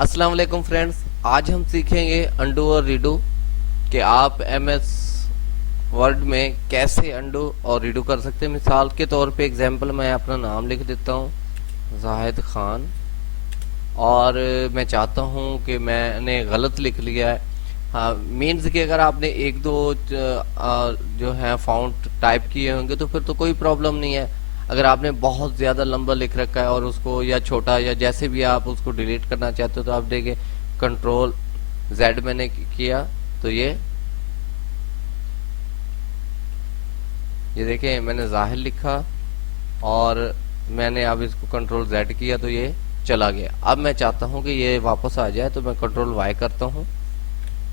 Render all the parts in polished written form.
अस्सलाम वालेकुम फ्रेंड्स, आज हम सीखेंगे अंडू और रीडू कि आप एमएस वर्ड में कैसे अंडू और रीडू कर सकते हैं। मिसाल के तौर पे एग्जांपल मैं अपना नाम लिख देता हूँ जाहिद खान, और मैं चाहता हूँ कि मैंने गलत लिख लिया है। हाँ, मीन्स कि अगर आपने एक दो जो है फाउंट टाइप किए होंगे तो फिर तो कोई प्रॉब्लम नहीं है। अगर आपने बहुत ज्यादा लंबा लिख रखा है और उसको या छोटा या जैसे भी आप उसको डिलीट करना चाहते हो तो आप देखिए कंट्रोल जेड मैंने किया तो ये देखिए मैंने जाहिर लिखा और मैंने अब इसको कंट्रोल जेड किया तो ये चला गया। अब मैं चाहता हूँ कि ये वापस आ जाए तो मैं कंट्रोल वाई करता हूँ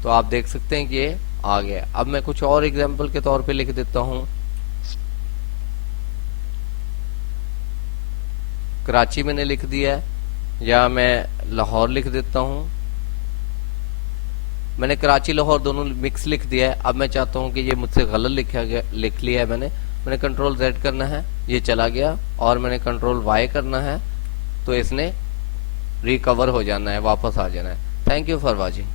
तो आप देख सकते हैं कि ये आ गया। अब मैं कुछ और एग्जांपल के तौर पे लिख देता हूँ कराची मैंने लिख दिया है, या मैं लाहौर लिख देता हूँ। मैंने कराची लाहौर दोनों मिक्स लिख दिया है। अब मैं चाहता हूँ कि ये मुझसे गलत लिख लिया है मैंने कंट्रोल जेड करना है, ये चला गया, और मैंने कंट्रोल वाई करना है तो इसने रिकवर हो जाना है, वापस आ जाना है। Thank you for watching.